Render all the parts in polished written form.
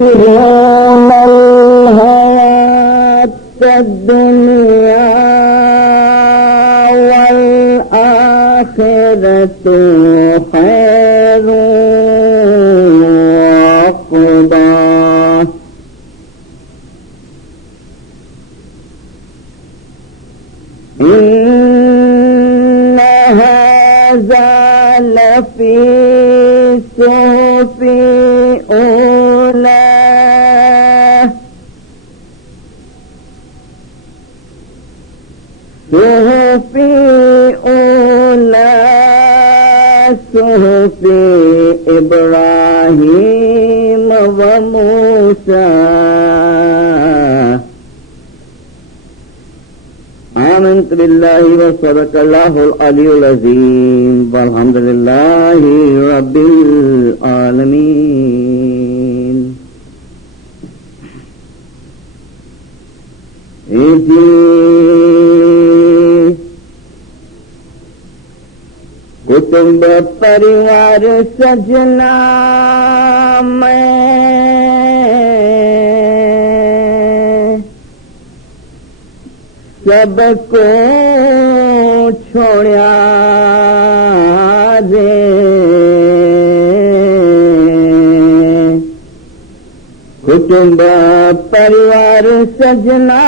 يرون الحياة الدنيا والآخرة خير وأفضل إن هذا لفي صحف أولى صحف أولى صحف إبراهيم وموسى آمنت بالله وصدق الله العلي العظيم والحمد لله رب العالمين. कुटुंब परिवार सजना मैं सबको छोड़ा रे कुटुंब परिवार सजना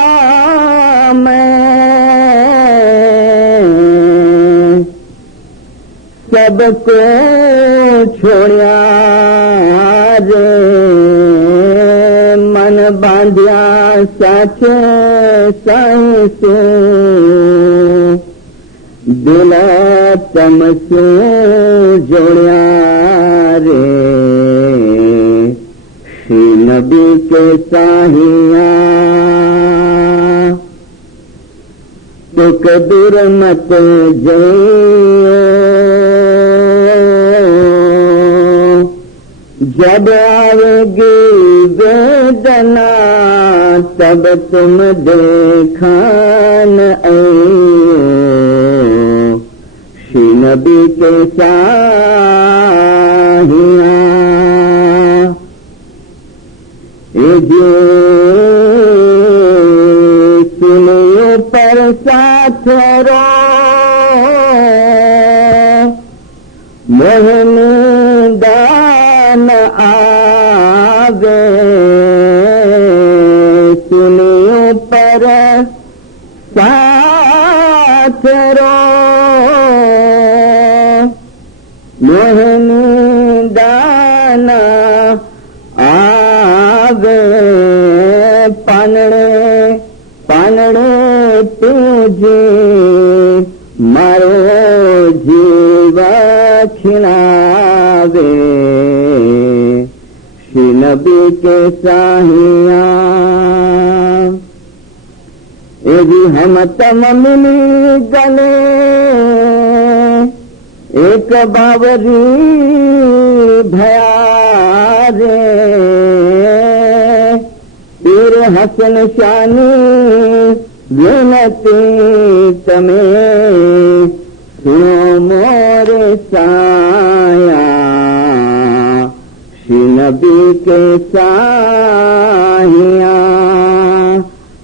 मैं सबको छोड़ा रे मन बांधिया साचे साईं से दिल तमसे जोड़िया रे श्री नबी के साहिया तुक दूर मत जइयो जब आवेगी वेदना तब तुम देखन आइयो श्री नबी के साहिया सुनियो पर साथ रो मोहन दान आवे सुनियो पर साथ रो मोहन दान आवे पानड़े पानड़े तुझे मारो जीवा खिलावे श्री नबी के साहिया यदि हम तम मिली गले एक बावरी भया रे पीर हसन शानी विनती तमे सुनो मोरे साया श्री नबी के साहिया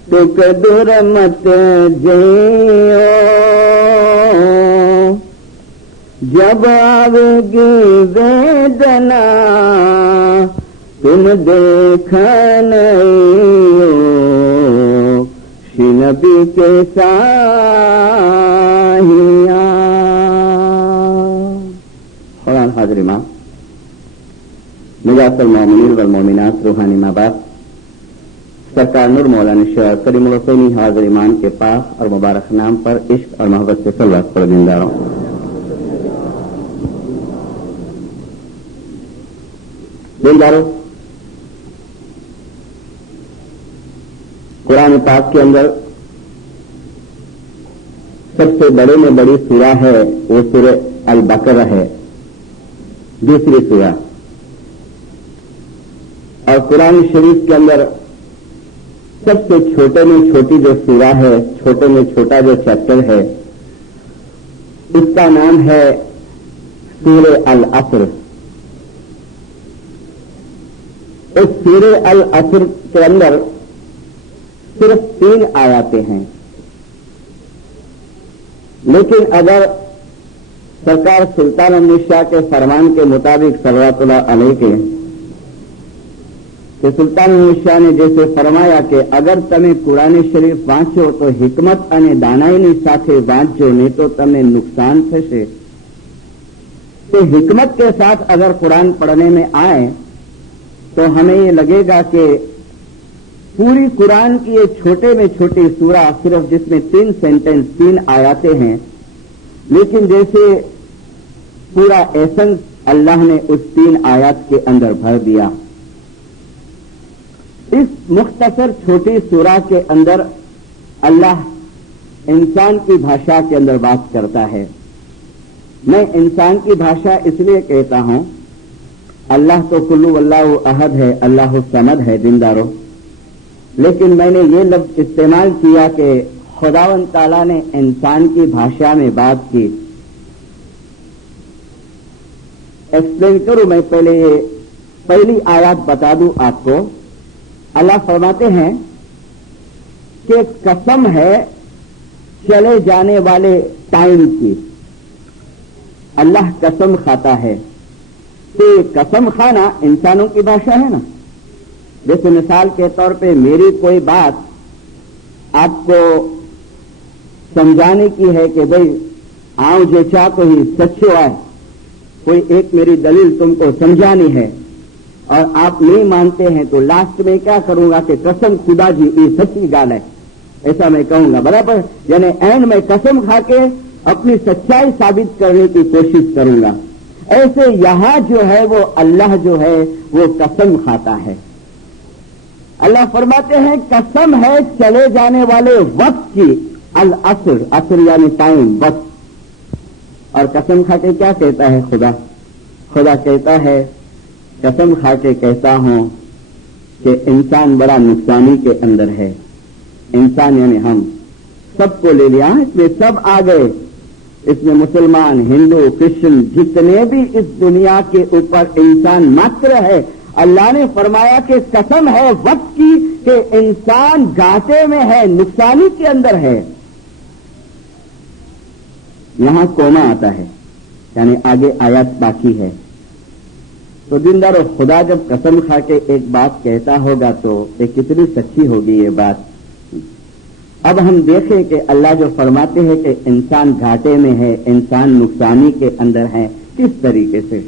तुक दूर मत जइयो जब आवेगी वेदना तुम देखन आइयो श्री नबी के साहिया। कुरान हाजिर इमाम मुजाफिर मोमिनीन वल मोमिनात रूहानी माँ बाप सरकार नूर मौलाना शेख करीमुल हुसैनी हाजिर इमाम के पाक और मुबारक नाम पर इश्क और मोहब्बत से सल्लल्लाहु अलैहि वसल्लम जिंदारों। दिलदारों, कुरान पाक के अंदर सबसे बड़े में बड़ी सूरा है वो सूरह अल बकरा है, दूसरी सूरा। और कुरान शरीफ के अंदर सबसे छोटे में छोटी जो सूरा है, छोटे में छोटा जो चैप्टर है, उसका नाम है सूरह अल असर। इस सूरे अल असर के अंदर सिर्फ 3 आयतें हैं, लेकिन अगर सरकार सुल्तान अहमद शाह के फरमान के मुताबिक सल्लल्लाहु अलैहि के कि सुल्तान अहमद शाह ने जैसे फरमाया कि अगर તમે કુરાન શરીફ વાંચો તો હિકમત અને દાનાઈની સાથે વાંચજો, નહીં તો તમને नुकसान થશે। तो हिकमत के साथ अगर कुरान पढ़ने में आए तो हमें ये लगेगा कि पूरी कुरान की ये छोटे में छोटी सूरा सिर्फ जिसमें 3 सेंटेंस 3 आयतें हैं, लेकिन जैसे पूरा एसेंस अल्लाह ने उस 3 आयत के अंदर भर दिया। इस मुख्तसर छोटी सूरा के अंदर अल्लाह इंसान की भाषा के अंदर बात करता है। मैं इंसान की भाषा इसलिए कहता हूं, अल्लाह तो कुल्लु अल्लाहु अहद है, अल्लाहु समद है दीनदारों, लेकिन मैंने ये लफ्ज इस्तेमाल किया कि खुदावंद ताला ने इंसान की भाषा में बात की। एक्सप्लेन करूं मैं, पहले ये पहली आयत बता दूं आपको। अल्लाह फरमाते हैं कि कसम है चले जाने वाले टाइम की। अल्लाह कसम खाता है। तो कसम खाना इंसानों की भाषा है ना। जैसे मिसाल के तौर पे मेरी कोई बात आपको समझाने की है कि भाई आओ जे चाह तो ही सच्चो आए, कोई एक मेरी दलील तुमको समझानी है और आप नहीं मानते हैं, तो लास्ट में क्या करूंगा कि कसम खुदा जी ये सच्ची गाल है, ऐसा मैं कहूंगा, बराबर। यानी एंड में कसम खा के अपनी सच्चाई साबित करने की कोशिश करूंगा। ऐसे यहां जो है वो अल्लाह जो है वो कसम खाता है। अल्लाह फरमाते हैं कसम है चले जाने वाले वक्त की, अल असर, असर यानी टाइम, वक्त। और कसम खा के क्या कहता है खुदा? खुदा कहता है कसम खा के कहता हूं कि इंसान बड़ा नुकसानी के अंदर है। इंसान यानी हम सबको ले लिया, इसमें सब आ गए, इसमें मुसलमान, हिंदू, क्रिश्चियन, जितने भी इस दुनिया के ऊपर इंसान मात्र है। अल्लाह ने फरमाया कि कसम है वक्त की कि इंसान घाटे में है, नुकसानी के अंदर है। यहां कोमा आता है, यानी आगे आयत बाकी है। तो दीनदारों, खुदा जब कसम खा के एक बात कहता होगा तो ये कितनी सच्ची होगी ये बात। अब हम देखें कि अल्लाह जो फरमाते हैं कि इंसान घाटे में है, इंसान नुकसानी के अंदर है, किस तरीके से।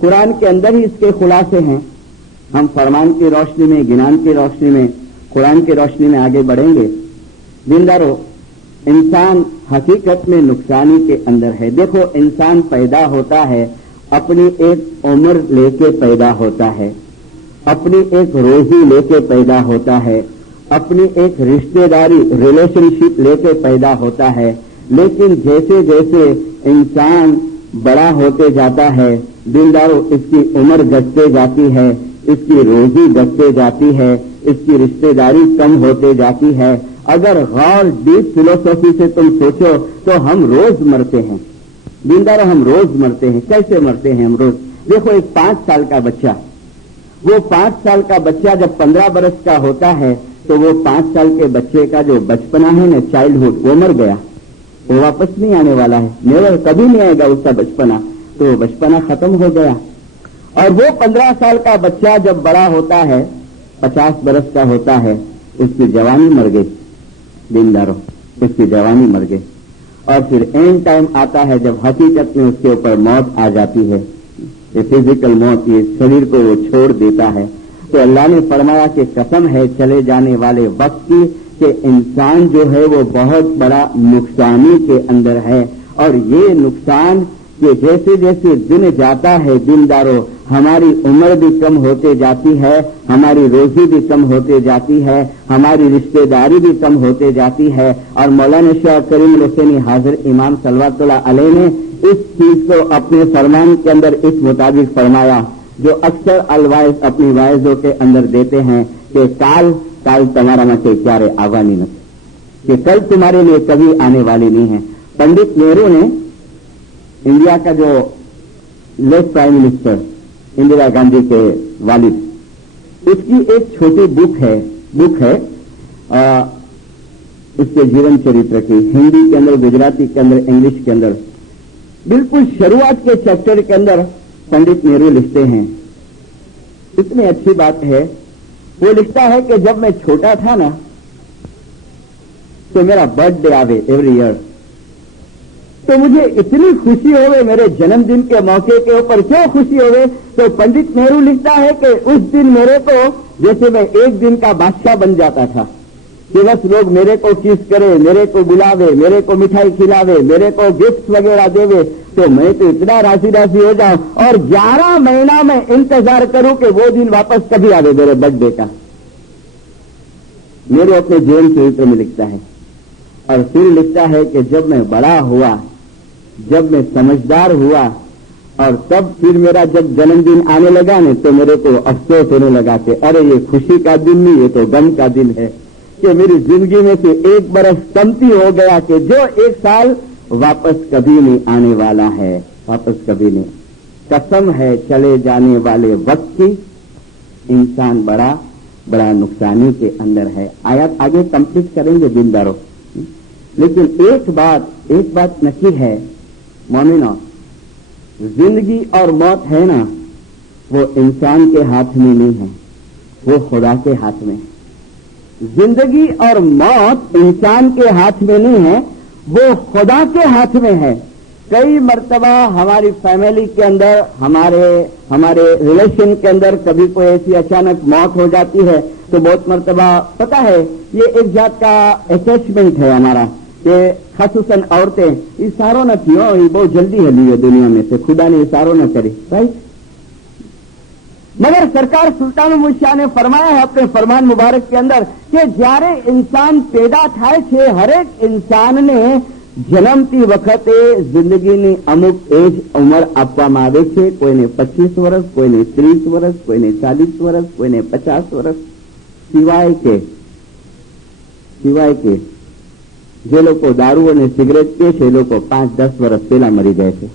कुरान के अंदर ही इसके खुलासे हैं। हम फरमान की रोशनी में, गिनान की रोशनी में, कुरान की रोशनी में आगे बढ़ेंगे। दीनदारों, इंसान हकीकत में नुकसानी के अंदर है। देखो, इंसान पैदा होता है, अपनी एक उम्र लेके पैदा होता है, अपनी एक रोजी लेके पैदा होता है, अपनी एक रिश्तेदारी, रिलेशनशिप लेके पैदा होता है। लेकिन जैसे जैसे इंसान बड़ा होते जाता है, दीनदारों, इसकी उम्र घटते जाती है, इसकी रोजी घटते जाती है, इसकी रिश्तेदारी कम होते जाती है। अगर गौर डीप फिलोसॉफी से तुम सोचो तो हम रोज मरते हैं। दीनदारों, हम रोज मरते हैं। कैसे मरते हैं हम रोज? देखो, एक 5 साल का बच्चा, वो 5 साल का बच्चा जब 15 बरस का होता है तो वो 5 साल के बच्चे का जो बचपना है ना, चाइल्डहुड, वो मर गया, वो वापस नहीं आने वाला है, नेवर, कभी नहीं आएगा उसका बचपना। तो वो बचपना खत्म हो गया। और वो 15 साल का बच्चा जब बड़ा होता है, 50 बरस का होता है, उसकी जवानी मर गई। दीनदारों, उसकी जवानी मर गई। और फिर एंड टाइम आता है जब हकीकत में उसके ऊपर मौत आ जाती है, ये फिजिकल मौत, ये शरीर को वो छोड़ देता है। तो अल्लाह ने फरमाया कि कसम है चले जाने वाले वक्त की कि इंसान जो है वो बहुत बड़ा नुकसानी के अंदर है। और ये नुकसान कि जैसे जैसे दिन जाता है, दीनदारों, हमारी उम्र भी कम होते जाती है, हमारी रोजी भी कम होते जाती है, हमारी रिश्तेदारी भी कम होते जाती है। और मौलाना शाह करीम हुसैनी हाजिर इमाम सल्लल्लाहु अलैहि ने इस चीज को अपने फरमान के अंदर इस मुताबिक फरमाया जो अक्सर अलवाइज अपनी वाइजों के अंदर देते हैं कि काल तुम्हारा मचे क्यारे आवानी न, कि कल तुम्हारे लिए कभी आने वाली नहीं है। पंडित नेहरू ने, इंडिया का जो left prime minister, Indira Gandhi के वालिद, उसकी एक छोटी बुक है उसके जीवन चरित्र की, हिंदी के अंदर, गुजराती के अंदर, इंग्लिश के अंदर। बिल्कुल शुरुआत के चैप्टर के अंदर पंडित नेहरू लिखते हैं, इतनी अच्छी बात है। वो लिखता है कि जब मैं छोटा था ना, तो मेरा बर्थडे आवे एवरी ईयर, तो मुझे इतनी खुशी होवे, मेरे जन्मदिन के मौके के ऊपर क्यों खुशी होवे, तो पंडित नेहरू लिखता है कि उस दिन मेरे को जैसे मैं एक दिन का बादशाह बन जाता था, कि बस लोग मेरे को किस करे, मेरे को बुलावे, मेरे को मिठाई खिलावे, मेरे को गिफ्ट वगैरह देवे, तो मैं तो इतना राशि हो जाऊं और 11 महीना में इंतजार करूं कि वो दिन वापस कभी आवे मेरे बर्थडे का। मेरे अपने जीवन चरित्र में लिखता है। और फिर लिखता है कि जब मैं बड़ा हुआ, जब मैं समझदार हुआ, और तब फिर मेरा जब जन्मदिन आने लगा ने, तो मेरे को अफसोस होने लगा कि अरे ये खुशी का दिन नहीं, ये तो गम का दिन है, कि मेरी जिंदगी में से एक बरस कमती हो गया, कि जो एक साल वापस कभी नहीं आने वाला है, वापस कभी नहीं। कसम है चले जाने वाले वक्त की, इंसान बड़ा बड़ा नुकसानी के अंदर है। आयत आगे कंप्लीट करेंगे दीनदारों, लेकिन एक बात नकी है मोमिनो, जिंदगी और मौत है ना, वो इंसान के हाथ में नहीं है, वो खुदा के हाथ में है। जिंदगी और मौत इंसान के हाथ में नहीं है, वो खुदा के हाथ में है। कई मर्तबा हमारी फैमिली के अंदर, हमारे रिलेशन के अंदर कभी कोई ऐसी अचानक मौत हो जाती है, तो बहुत मर्तबा पता है ये एक जात का अटैचमेंट है हमारा, कि खासूसन औरतें इशारों न थी, ये बहुत जल्दी हली है दुनिया में से, खुदा ने इशारों न करी, राइट। मगर सरकार सुल्तान मुशिया ने फरमाया है अपने फरमान मुबारक के अंदर कि જ્યારે इंसान पैदा થાય છે, હરેક इंसानને જન્મતી વખતે જિંદગીની અમુક એજ ઉંમર આપવામાં આવે છે, કોઈને 25 વર્ષ, કોઈને 30 વર્ષ, કોઈને 40 વર્ષ, કોઈને 50 વર્ષ, સિવાય કે જે લોકો દારૂ અને સિગરેટ પીએ છે, એ લોકો 5-10 વર્ષ પહેલા મરી જાય છે।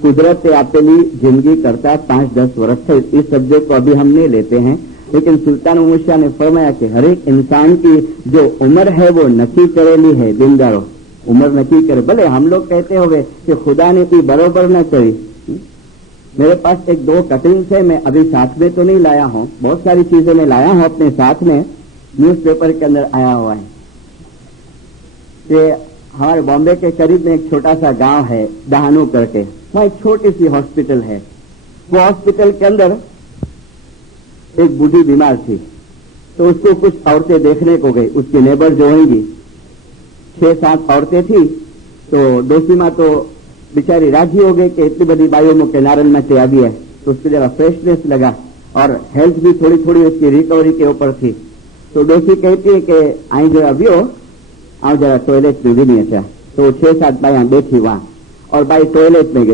कुदरत आपेली जिंदगी करता 5-10 वर्ष है। इस सब्जेक्ट को अभी हम नहीं लेते हैं, लेकिन सुल्तान मुशिया ने फरमाया कि हर एक इंसान की जो उम्र है वो नक्की करेली है। दीनदारों, उम्र नक्की करे, भले हम लोग कहते होंगे कि खुदा ने की बरोबर न करी। मेरे पास 1-2 कटिंग्स है, मैं अभी साथ में तो नहीं लाया हूं, बहुत सारी चीजें मैं लाया हूं अपने साथ में, न्यूज़पेपर के अंदर आया हुआ है कि हमारे बॉम्बे के करीब में एक छोटा सा गांव है दहानू करके, वहां एक छोटी सी हॉस्पिटल है। वो हॉस्पिटल के अंदर एक बूढ़ी बीमार थी, तो उसको कुछ औरतें देखने को गई, उसकी नेबर जो होंगी 6-7 औरतें थी, तो डोसी मां तो बेचारी राजी हो गई कि इतनी बड़ी बाइयों में के नारन में से आ गई है, तो उसको जरा फ्रेशनेस लगा और हेल्थ भी थोड़ी थोड़ी उसकी रिकवरी के ऊपर थी। तो डोसी कहती है कि आई जरा वियो, आओ जरा टॉयलेट में भी नहीं अच्छा। तो 6-7 बाइयां बैठी वहां, और बाई टॉयलेट में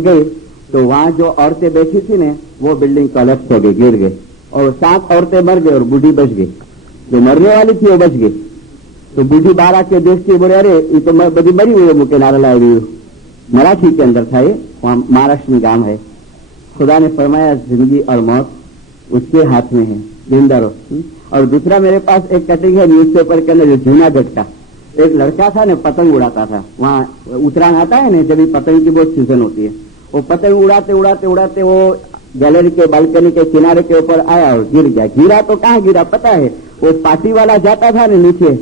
गई तो वहां जो औरतें बैठी थी ने, वो बिल्डिंग कोलैप्स हो गई, गिर गई, और 7 औरतें मर गई और बूढ़ी बच गई। जो मरने वाली थी वो बच गई। तो बूढ़ी 12 के देखती बोले अरे ये तो बड़ी मरी हुई है, मुझे नारा लाई हुई। मराठी के अंदर था ये, वहां महाराष्ट्र में गांव है। खुदा ने फरमाया जिंदगी और मौत उसके हाथ में है, जिंदारो। और दूसरा मेरे पास एक कटिंग है न्यूज़पेपर के अंदर, जो जूनागढ़ का एक लड़का था ने, पतंग उड़ाता था। वहां उत्तरायण आता है ना, जब पतंग की बहुत सीजन होती है, वो पतंग उड़ाते वो गैलरी के बालकनी के किनारे के ऊपर आया और गिर गया। गिरा तो कहाँ गिरा पता है, वो पार्टी वाला जाता था ना नीचे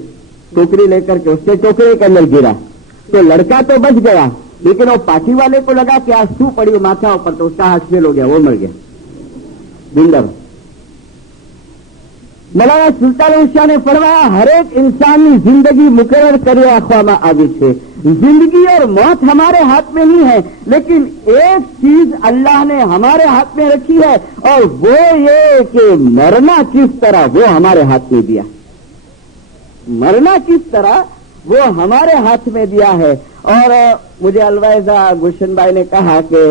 टोकरी लेकर के, उसके टोकरे के अंदर गिरा। तो लड़का तो बच गया, लेकिन वो पार्टी वाले को लगा कि आज सू पड़ी माथा ऊपर, तो उसका हाथ फेल हो गया, वो मर गया। बिंदर मौलाना सुल्तान मुशिया ने फरमाया हरेक इंसानी जिंदगी मुकर्रर कर રાખવામાં આવી છે। जिंदगी और मौत हमारे हाथ में नहीं है, लेकिन एक चीज अल्लाह ने हमारे हाथ में रखी है, और वो ये कि मरना किस तरह वो हमारे हाथ में दिया। मरना किस तरह वो हमारे हाथ में दिया है। और मुझे अलवाइजा गुलशन भाई ने कहा कि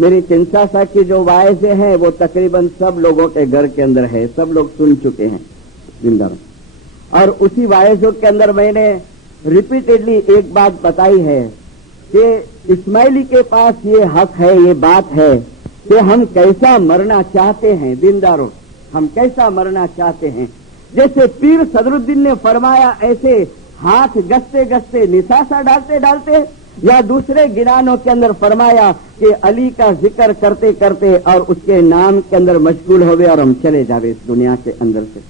मेरी किंसासा की जो वायजे हैं वो तकरीबन सब लोगों के घर के अंदर है, सब लोग सुन चुके हैं जिंदा। और उसी वायजों के अंदर मैंने रिपीटेडली एक बात बताई है कि इस्माइली के पास ये हक है, ये बात है کہ ہم کیسا مرنا چاہتے ہیں. دینداروں, ہم کیسا مرنا چاہتے ہیں. جیسے پیر صدر الدین نے فرمایا ایسے ہاتھ گستے گستے نساسا ڈالتے ڈالتے, یا دوسرے گنانوں کے اندر فرمایا کہ علی کا ذکر کرتے کرتے اور اس کے نام کے اندر مشغول ہو گئے اور ہم چلے جاوے اس دنیا کے اندر سے.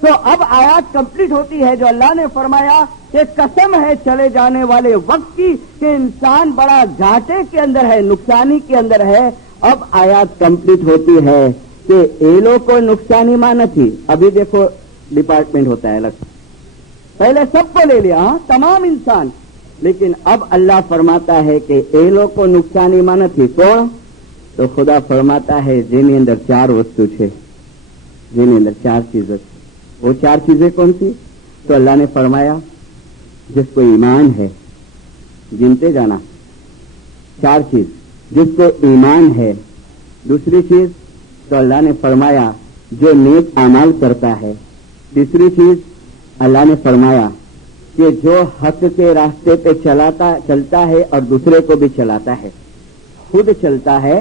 تو اب آیات کمپلیٹ ہوتی ہے جو اللہ نے فرمایا کہ قسم ہے چلے جانے والے وقت کی کہ انسان بڑا گھاٹے کے اندر ہے, نقصانی کے اندر ہے. اب آیات کمپلیٹ ہوتی ہے کہ ایلو کو نقصانی ماں نہ تھی. ابھی دیکھو ڈپارٹمنٹ ہوتا ہے الگ, پہلے سب کو لے لیا, تمام انسان, لیکن اب اللہ فرماتا ہے کہ ایلو کو نقصانی ماں نہ تھی. کون؟ تو خدا فرماتا ہے جن اندر 4 وستو ہے, جن اندر 4 چیزیں. وہ 4 چیزیں کون سی؟ تو اللہ نے فرمایا جس کو ایمان ہے, گنتے جانا 4 چیز, جس کو ایمان ہے. دوسری چیز تو اللہ نے فرمایا جو نیک اعمال کرتا ہے. تیسری چیز اللہ نے فرمایا کہ جو حق کے راستے پہ چلتا ہے اور دوسرے کو بھی چلاتا ہے, خود چلتا ہے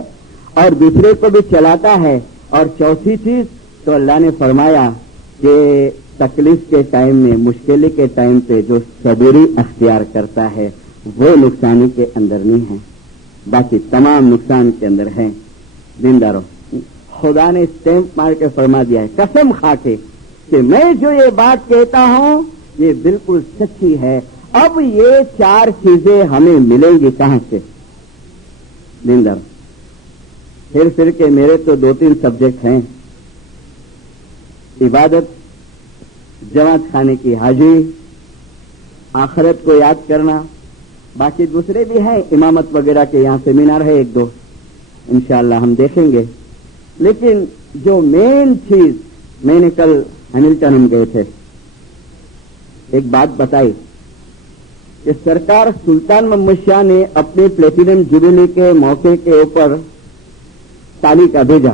اور دوسرے کو بھی چلاتا ہے. اور چوتھی چیز تو اللہ نے فرمایا کہ تکلیف کے ٹائم میں, مشکل کے ٹائم پہ جو صبوری اختیار کرتا ہے وہ نقصانی کے اندر نہیں ہے, باقی تمام نقصان کے اندر ہیں. دینداروں, خدا نے اسٹیمپ مار کے فرما دیا ہے قسم کھا کے کہ میں جو یہ بات کہتا ہوں یہ بالکل سچی ہے. اب یہ 4 چیزیں ہمیں ملیں گی کہاں سے؟ دیندار, پھر کے میرے تو 2-3 سبجیکٹ ہیں, عبادت, جماعت خانے کی حاضری, آخرت کو یاد کرنا, باقی دوسرے بھی ہیں, امامت وغیرہ کے یہاں سیمینار ہے 1-2 انشاءاللہ ہم دیکھیں گے. لیکن جو مین چیز, میں نے کل ہیملٹن ہم گئے تھے, ایک بات بتائی کہ سرکار سلطان محمد شاہ نے اپنے پلیٹینم جوبلی کے موقع کے اوپر تالی کا بھیجا,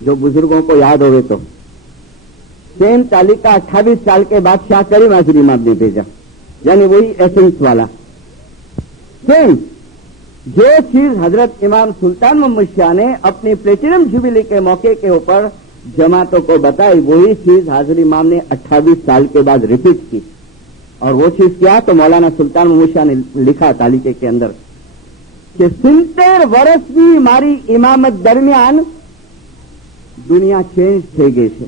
جو بزرگوں کو یاد ہوئے تو سیم تالی کا 28 سال کے بعد شاہ کریم حاضری امام نے بھیجا, یعنی وہی ایسنس والا سیم. جو چیز حضرت امام سلطان محمد شاہ نے اپنی پلیٹینم جوبلی کے موقع کے اوپر جماعتوں کو بتائی, وہی چیز حاضر امام نے 28 سال کے بعد ریپیٹ کی. اور وہ چیز کیا؟ تو مولانا سلطان محمد شاہ نے لکھا تالیکے کے اندر کہ 70 વર્ષ کی મારી ઇમામત દરમિયાન દુનિયા ચેન્જ થઈ ગઈ છે,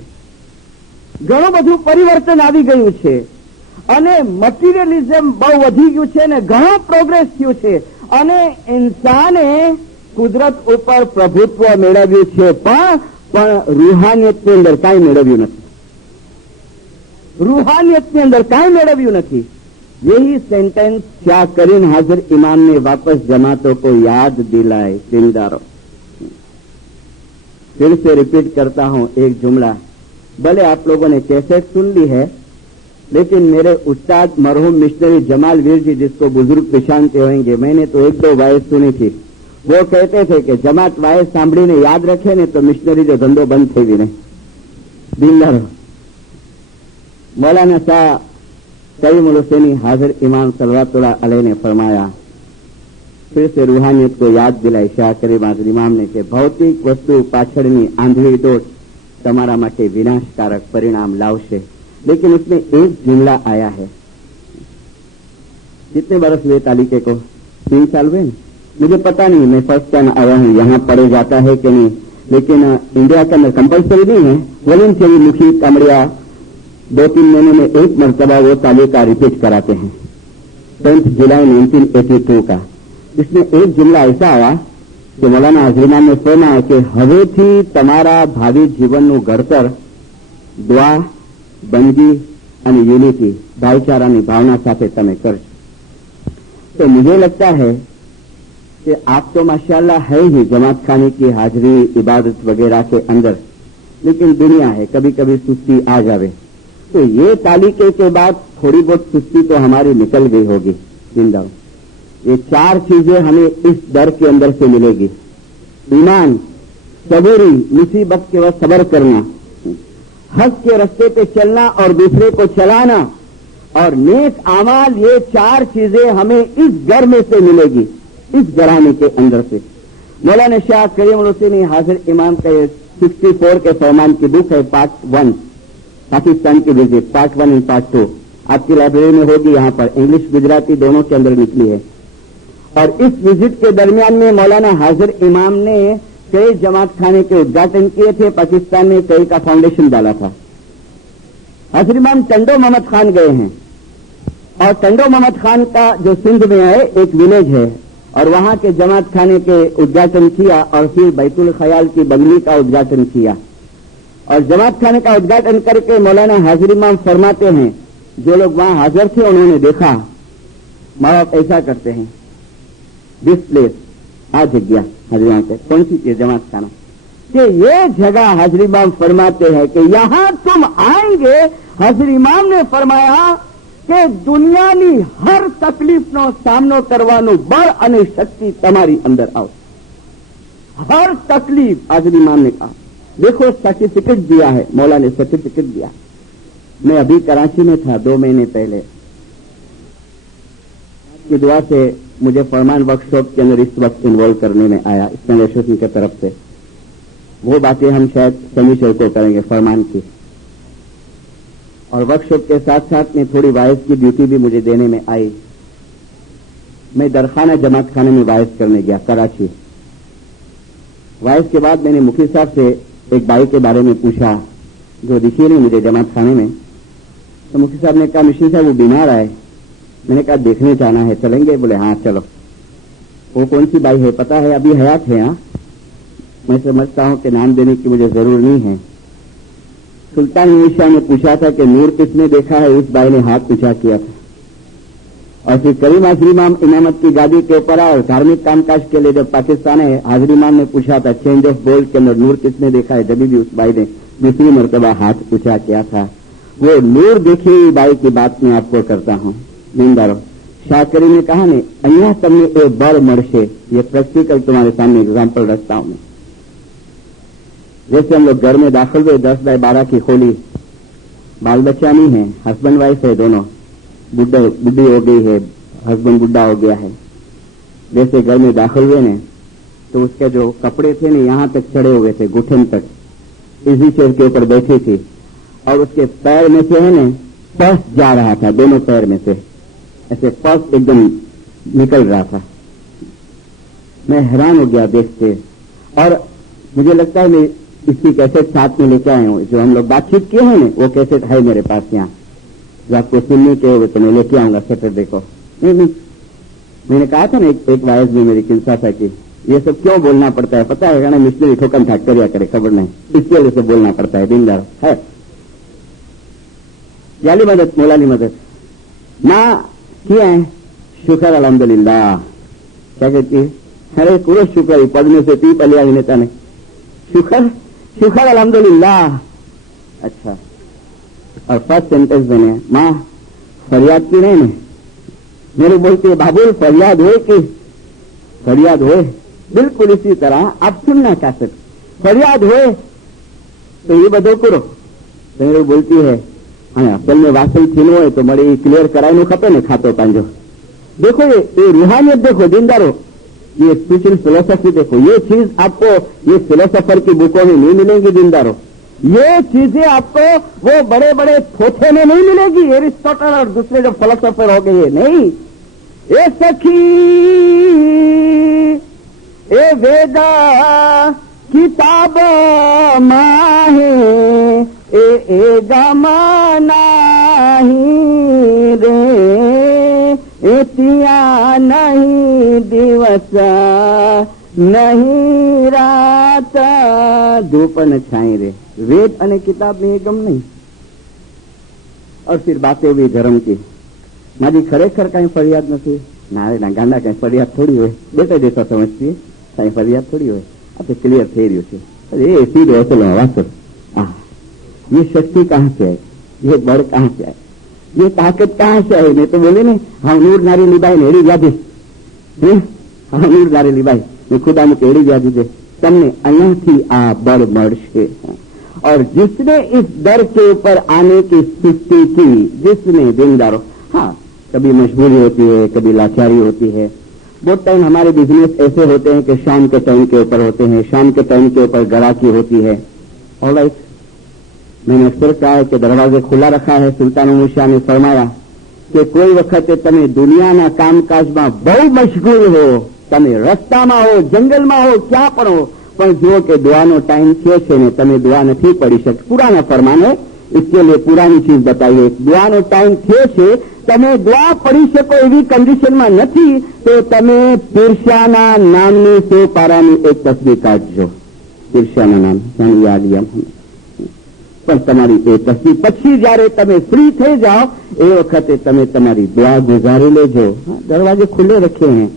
ઘણું બધું પરિવર્તન આવી ગયું છે અને મટીરિયલિઝમ બહુ વધી ગયું છે ને ઘણો પ્રોગ્રેસ થયું છે અને ઇન્સાને કુદરત ઉપર પ્રભુત્વ મેળવ્યું છે, પણ રૂહાનિયતની અંદર કાંઈ મેળવ્યું નથી. રૂહાનિયતની અંદર કાંઈ મેળવ્યું નથી. यही सेंटेंस शाह करीम हाजिर इमाम ने वापस जमातों को याद दिलाए. जिंदारो, फिर से रिपीट करता हूं एक जुमला. भले आप लोगों ने कैसेट सुन ली है, लेकिन मेरे उस्ताद मरहूम मिशनरी जमाल वीर जी, जिसको बुजुर्ग पहचानते होंगे, मैंने तो 1-2 वायस सुनी थी. वो कहते थे कि जमात वायस सांभळीने याद रखे ने तो मिशनरी जो धंधो बंद થઈ ગયો. जिंदारो, मौलाना शाह करीम हुसैनी हाजिर इमाम सल्लल्लाहु अलैहि ने फरमाया, फिर से रूहानियत को याद दिलाई शाह करीम हाजिर इमाम ने कि भौतिक वस्तु पाछळनी आंधळी दौड़ તમારા માટે વિનાશકારક परिणाम लावશે. लेकिन उसमें एक जुमला आया है. कितने बरस हुए तालिके को? 3 साल हुए. मुझे पता नहीं, मैं फर्स्ट टाइम आया हूँ, यहाँ पढ़े जाता है कि नहीं, लेकिन इंडिया के अंदर कंपल्सरी नहीं है, वॉलंटियरी मुखी कमरिया 2-3 महीने में एक मरतबा वो तालिका रिपीट कराते हैं. 10 जुलाई 1982 का. इसमें एक जुमला ऐसा आया कि मौलाना हाजिर ने ફરમાયા કે હવેથી તમારા ભાવિ જીવનનું ઘડતર દુઆ, બંદગી અને યુનિટી, ભાઈચારાની ભાવના સાથે તમે કરજો. तो मुझे लगता है कि आप तो माशाअल्लाह है ही जमात खाने की हाजिरी, इबादत वगैरह के अंदर, लेकिन दुनिया है, कभी कभी सुस्ती आ जावे. तो ये तालिके के बाद थोड़ी बहुत सुस्ती तो हमारी निकल गई होगी. जिंदा, ये 4 चीजें हमें इस दर के अंदर से मिलेगी. ईमान, सबूरी, मुसीबत के वक्त सब्र करना, हक के रास्ते पे चलना और दूसरे को चलाना, और नेक आमाल, ये 4 चीजें हमें इस घर में से मिलेगी, इस घराने के अंदर से. मौलाना शाह करीम हुसैनी हाजिर इमाम का ये 64 के फरमान की बुक है, पार्ट 1, पाकिस्तान की विजिट, पार्ट 1 एंड पार्ट 2 आपकी लाइब्रेरी में होगी, यहाँ पर इंग्लिश गुजराती दोनों के अंदर निकली है। और इस विजिट के दरमियान में मौलाना हाजिर इमाम ने कई जमात खाने के उद्घाटन किए थे, पाकिस्तान में कई का फाउंडेशन डाला था। हाजिर इमाम टंडो मोहम्मद खान गए हैं, और टंडो मोहम्मद खान का जो सिंध में है एक विलेज है, और वहां के जमात खाने के उद्घाटन किया, और फिर बैतुल खयाल की बंगली का उद्घाटन किया। और जमात खाने का उद्घाटन करके मौलाना हाजिर इमाम फरमाते हैं, जो लोग वहां हाजिर थे उन्होंने देखा माँ बाप ऐसा करते हैं, दिस प्लेस, आ जगह हाजिर इमाम से कौन सी चीज जमात खाना, कि ये जगह हाजिर इमाम फरमाते हैं कि यहां तुम आएंगे। हाजिर इमाम ने फरमाया કે દુનિયાની હર તકલીફનો સામનો કરવાનું બળ અને શક્તિ તમારી અંદર આવશે। हर तकलीफ हाजिर इमाम ने कहा, देखो सर्टिफिकेट दिया है, मौला ने सर्टिफिकेट दिया। मैं अभी कराची में था 2 महीने पहले, की दुआ से मुझे फरमान वर्कशॉप के अंदर इस वक्त इन्वॉल्व करने में आया इस्लामी एसोसिएशन की तरफ से। वो बातें हम शायद समीशर को करेंगे फरमान की, और वर्कशॉप के साथ साथ में थोड़ी वाइज की ड्यूटी भी मुझे देने में आई। मैं दरखाना जमात खाने में वाइज करने गया कराची। वाइज के बाद मैंने मुखी साहब से एक भाई के बारे में पूछा जो दिखी नहीं मुझे जमात खाने में, तो मुखी साहब ने कहा मिशन साहब वो बीमार आए। मैंने कहा देखने जाना है, चलेंगे? बोले हाँ चलो। वो कौन सी बाई है पता है? अभी हयात है। हाँ, मैं समझता हूं कि नाम देने की मुझे जरूर नहीं है। सुल्तान मीशा ने पूछा था कि नूर किसने देखा है, इस भाई ने हाथ ऊंचा किया था। और फिर करीम हाजिर इमाम इमामत की गादी के ऊपर और धार्मिक कामकाज के लिए जब पाकिस्तान है, हाजिर इमाम ने पूछा था चेंज ऑफ बोल्ड के अंदर नूर किसने देखा है, जब भी उस भाई ने दूसरी मरतबा हाथ ऊंचा किया था। वो नूर देखी हुई भाई की बात मैं आपको करता हूं। दीनदारो शाह करीम ने कहा ने अहिया तमने ए बड़ मरशे, ये प्रैक्टिकल तुम्हारे सामने एग्जाम्पल रखता हूं मैं। जैसे हम लोग घर में दाखिल हुए 10 बाय 12 की खोली, बाल बच्चा नहीं है, हस्बैंड वाइफ है दोनों, बुढ़ी हो गई है, हस्बैंड बुढ़ा हो गया है। जैसे घर में दाखिल हुए ने तो उसके जो कपड़े थे ना यहां तक चढ़े हुए थे, घुटन तक, इसी चेयर के ऊपर बैठी थी, और उसके पैर में से है ना पर्स जा रहा था, दोनों पैर में से ऐसे पर्स एकदम निकल रहा था। मैं हैरान हो गया देखते, और मुझे लगता है मैं इसकी कैसेट साथ में लेके आए हूं, जो हम लोग बातचीत किए हैं ना वो कैसेट है मेरे पास यहाँ, जो आपको सुनने के हुए तो मैं लेके आऊंगा सैटरडे को। नहीं, मैंने कहा था ना एक वायस में मेरी किलसा था कि ये सब क्यों बोलना पड़ता है, पता है ना, मिस्त्री ठोकन ठाक करिया करे, खबर नहीं, इसकी वजह से बोलना पड़ता है। दिनदार है जाली मदद मौलानी मदद ना किया है, शुक्र अल्हम्दुलिल्लाह। क्या कहती है? अरे पूरे शुक्र पढ़ने से पी पलिया नेता ने, शुक्र अल्हम्दुलिल्लाह। अच्छा, और फर्स्ट सेंटेंस मैंने माँ फरियाद की नहीं ने, मेरे बोलती है बाबू फरियाद हो कि फरियाद हो, बिल्कुल इसी तरह आप सुनना चाहते फरियाद हो तो ये बदो करो। तो मेरे बोलती है हाँ असल में वास्तव थीनो है तो मरे क्लियर कराई खपे ने खातो पांजो। देखो ये रूहानियत देखो दीनदारो, ये स्पिरिचुअल फिलोसफी देखो, ये चीज आपको ये फिलोसफर की बुकों में नहीं मिलेंगी दीनदारो। ये चीजें आपको वो बड़े बड़े थोथे में नहीं मिलेगी, एरिस्टोटल और दूसरे जो फिलोसफर हो गए नहीं। ए सखी ए वेदा किताब माहे ए गमाना ही रे एतिया नहीं दिवसा नहीं रात धूप न छाई रे, वेद अने किताब में गम नहीं। और फिर बातें हुई धर्म की, मारी खरेखर कहीं फरियाद नहीं ना रे ना गांडा कहीं फरियाद थोड़ी हो, बेटे जैसा समझती है कहीं फरियाद थोड़ी हो, अब क्लियर થઈ રહ્યું છે। अरे सीधे असल वास्तव ये शक्ति कहां से है, ये बड़ कहां से है, ये ताकत कहां से है? मैं तो बोले ने हम नूर नारी लिबाई नेड़ी व्याधि, हम नूर नारी लिबाई मैं खुदा में केड़ी व्याधि दे तमने अहिया थी आ बड़ मळशे। और जिसने इस दर के ऊपर आने की सृष्टि की, जिसने दिनदारो, हाँ कभी मजबूरी होती है, कभी लाचारी होती है, बहुत टाइम हमारे बिजनेस ऐसे होते हैं कि शाम के टाइम के ऊपर होते हैं, शाम के टाइम के ऊपर ग्राहकी होती है। ऑलराइट, मैंने अक्सर कहा है कि दरवाजे खुला रखा है। सुल्तान उमर शाह ने फरमाया कि કોઈ વખતે તમે દુનિયાના કામકાજમાં બહુ મશગુલ હો, તમે રસ્તામાં હો, જંગલમાં હો, ક્યાં પણ હો, પણ જુઓ કે દુઆનો ટાઈમ થયો છે ને તમે દુઆ નથી પડી શકતા। પુરાના ફરમાન है, इसके लिए पुरानी चीज बताइए। દુઆનો ટાઈમ થયો છે, તમે દુઆ પડી શકો એવી કન્ડિશનમાં નથી, તો તમે પીરસાના નામની 100 પારાની એક તસબીહ કાઢજો। પીરસાના નામ યાદ પણ તમારી એ તસબીહ પછી જયારે તમે ફ્રી થઈ જાઓ એ વખતે તમે તમારી દુઆ ગુજારી લેજો। દરવાजे खुले रखे हैं,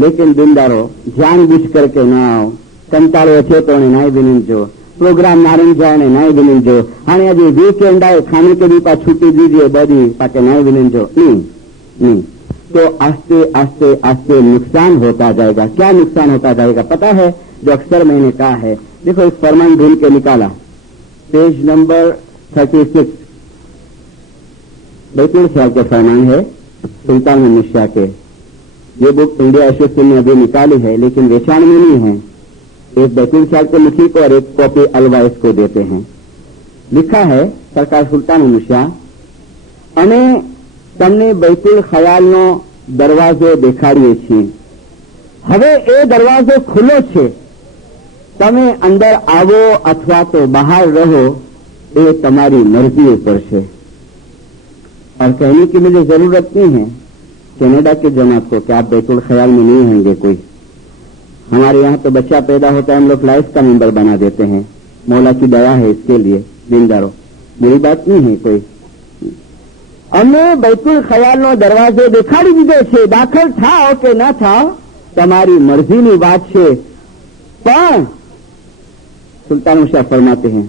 लेकिन दिनदारो जानबूझ करके ना आओ। कंटाळो छे तो नाई बिनीजो, प्रोग्राम नारंग जाए ने नाई बिनीजो, हाँ आज वीकेंड आए खाने के भी छुट्टी दीजिए बदी पाके नाई बिनीजो, नहीं। तो आस्ते आस्ते आस्ते नुकसान होता जाएगा। क्या नुकसान होता जाएगा पता है? जो अक्सर मैंने कहा है, देखो इस फरमान ढूंढ के निकाला, पेज नंबर 36, बैतुल ख्याल के फरमान है सुल्तान उमर शाह के। ये बुक इंडिया एसोसिएशन ने अभी निकाली है, लेकिन वेचाण में नहीं है। एक बैतुल ख्याल के मुखी को और एक कॉपी अलवाइस को देते हैं। लिखा है सरकार सुल्तान उमर शाह, अमे तमने बैतुल ख्यालनो दरवाजो देखाड़ीए छीए। हवे ए दरवाजो खुलो छे, તમે અંદર આવો અથવા તો બહાર રહો, એ તમારી મરજી ઉપર છે। और कहने की मुझे जरूरत नहीं है कनाडा के जमात को कि आप बैतुल ख्याल में नहीं होंगे कोई। हमारे यहाँ तो बच्चा पैदा होता है, हम लोग लाइफ का मेंबर बना देते हैं। मौला की दया है इसके लिए, दीनदारो, बुरी बात नहीं है कोई। अमे बैतुल ख्यालनो दरवाजो देखाड़ी दीधो छे, दाखल थाओ के न थाओ તમારી મરજીની વાત છે। પણ सुल्तान शाह फरमाते हैं,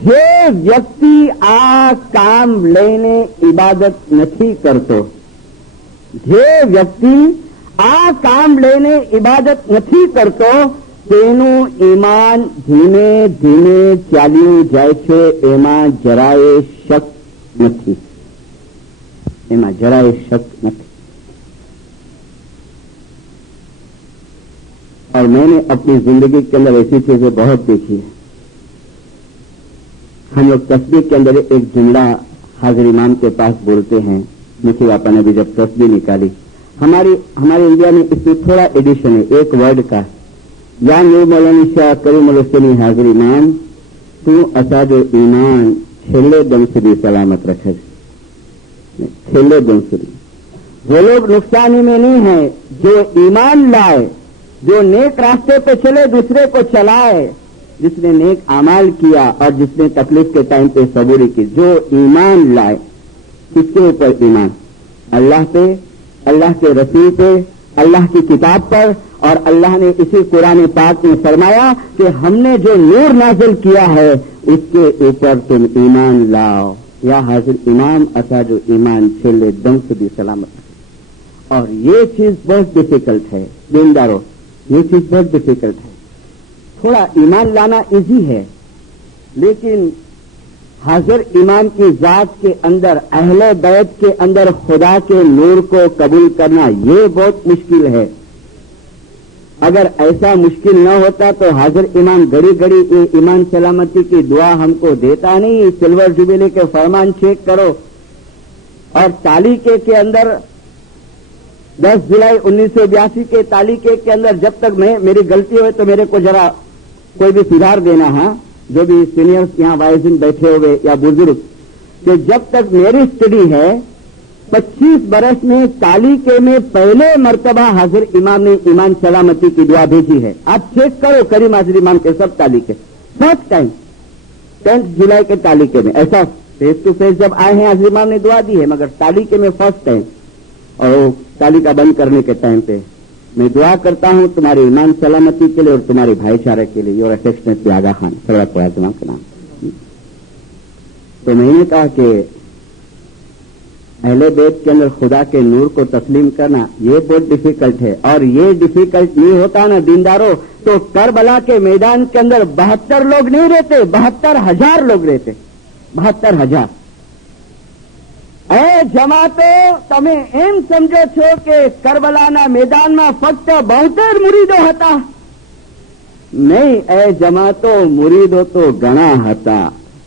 जे व्यक्ति आ काम लईने इबादत नहीं करतो, जे व्यक्ति आ काम लईने इबादत नहीं करतो, तेनु ईमान धीमे धीमे चाल्યું જાય છે। એમાં જરાય શક નથી, એમાં જરાય શક નથી। और मैंने अपनी जिंदगी के अंदर ऐसी चीजें बहुत देखी है। हम लोग तस्बीह के अंदर एक जुमला हाजिर इमाम के पास बोलते हैं, मुखी बापा ने भी जब तस्बीह निकाली, हमारे इंडिया में इसमें थोड़ा एडिशन है एक वर्ड का, या नूर मौलानी शाह करीमुल हुसैनी हाजिर इमाम, तू असाजो ईमान छेल्ले दम सुधी सलामत रखे। छेल्ले दम सुधी वो लोग नुकसानी में नहीं है जो ईमान लाए, जो नेक रास्ते पे चले, दूसरे को चलाए, जिसने नेक अमाल किया और जिसने तकलीफ के टाइम पे सबूरी की, जो ईमान लाए। किसके ऊपर ईमान? अल्लाह पे, अल्लाह के रसूल पे, अल्लाह की किताब पर। और अल्लाह ने इसी कुरान पाक में फरमाया कि हमने जो नूर नाजिल किया है उसके ऊपर तुम ईमान लाओ। या हाजिर इमाम असा जो ईमान छेले दम सुधी सलामत। और ये चीज बहुत डिफिकल्ट है दीनदारों, ये चीज बहुत डिफिकल्ट है। थोड़ा ईमान लाना इजी है, लेकिन हाजिर इमाम की जात के अंदर, अहले बैत के अंदर खुदा के नूर को कबूल करना ये बहुत मुश्किल है। अगर ऐसा मुश्किल न होता तो हाजिर इमाम घड़ी घड़ी ये ईमान सलामती की दुआ हमको देता नहीं। सिल्वर जुबिली के फरमान चेक करो, और तालीके के अंदर 10 जुलाई 1982 के तालीके के अंदर, जब तक मेरी गलती हो तो मेरे को जरा कोई भी सुधार देना, हाँ, जो भी सीनियर्स यहाँ वाइजिन बैठे हुए या बुजुर्ग, कि जब तक मेरी स्टडी है 25 बरस में तालीके में पहले मर्तबा हाजिर इमाम ने ईमान सलामती की दुआ भेजी है। आप चेक करो करीम हाजिर इमाम के सब तालीके, फर्स्ट टाइम 10 जुलाई के तालीके में, ऐसा फेस टू फेस जब आए हैं हाजिर इमाम ने दुआ दी है, मगर तालीके में फर्स्ट टाइम। और तालिका बंद करने के टाइम पे मैं दुआ करता हूं तुम्हारी ईमान सलामती के लिए और तुम्हारे भाईचारे के लिए। योर अफेक्शनेटली आगा खान, सरवा कोयाजमा का नाम। तो मैंने कहा कि अहले बैत के अंदर खुदा के नूर को तस्लीम करना ये बहुत डिफिकल्ट है। और ये डिफिकल्ट नहीं होता ना दीनदारों, तो करबला के मैदान के अंदर 72 लोग नहीं रहते, 72,000 लोग रहते, 72,000। એ જમાતો, તમે એમ સમજો છો કે કરબલાના મેદાનમાં ફક્ત 72 મુરીદો હતા? નહીં, એ જમાતો, મુરીદો તો ઘણા હતા.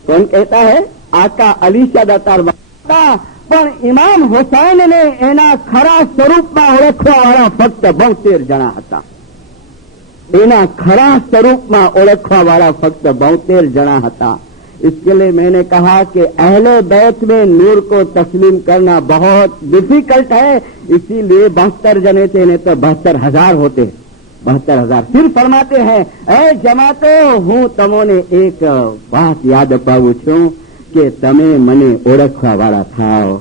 કોણ કહેતા હે? આકા અલી શાહ દાતાર હતા. પણ ઇમામ હુસૈનને એના ખરા સ્વરૂપમાં ઓળખવા વાળા ફક્ત 72 જણા હતા. એના ખરા સ્વરૂપમાં ઓળખવા वाला फक्त 72 जना था। इसके लिए मैंने कहा कि अहले बैत में नूर को तस्लीम करना बहुत डिफिकल्ट है, इसीलिए 72 जने थे, नहीं तो 72,000 होते। 72,000 फिर फरमाते हैं, ए जमातो, हूँ तमोने एक बात याद अपावुं छुं कि तमे मने ओळखवा वाला थाओ।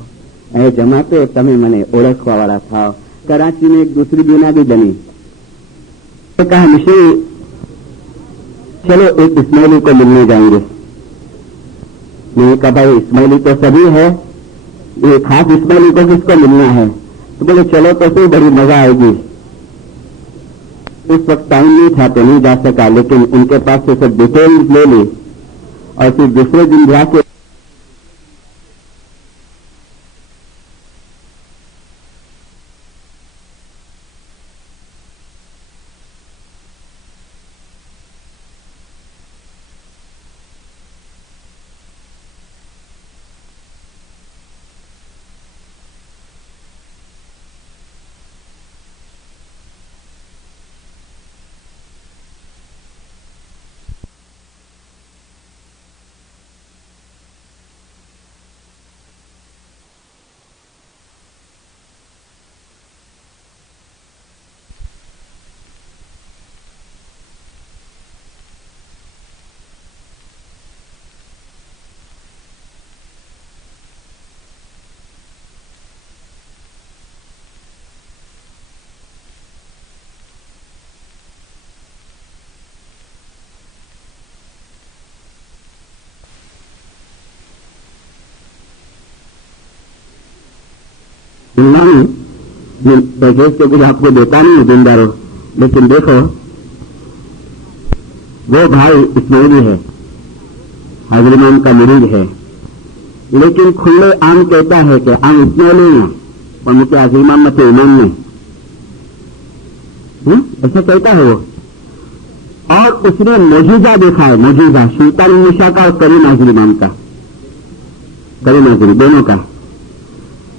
ए जमातो, तमे मने ओळखवा वाला थाओ। कराची में एक दूसरी बीमारी बनी, तो कहा मिश्री चलो एक इस्माइली को मिलने जाएंगे। मैंने कहा भाई इस्माइली तो सभी है, ये खास इस्माइली को किसको मिलना है? तो बोले चलो तो फिर बड़ी मजा आएगी। उस वक्त टाइम नहीं था तो नहीं जा सका, लेकिन उनके पास से सब डिटेल्स ले ली और फिर दूसरे दिन जाके पैकेज तो कुछ आपको देता नहीं है जिंदारों, लेकिन देखो वो भाई इस्माइली है, हाजिर इमाम का मुरीद है, लेकिन खुले आम कहता है कि आम इस्माइली हैं और मुझे हाजिर इमाम मत इमाम नहीं, ऐसा कहता है वो। और उसने मोजीजा देखा है, मोजीजा सुल्तान निशा का और करीम हाजिर इमाम का, करीम हाजिर दोनों का।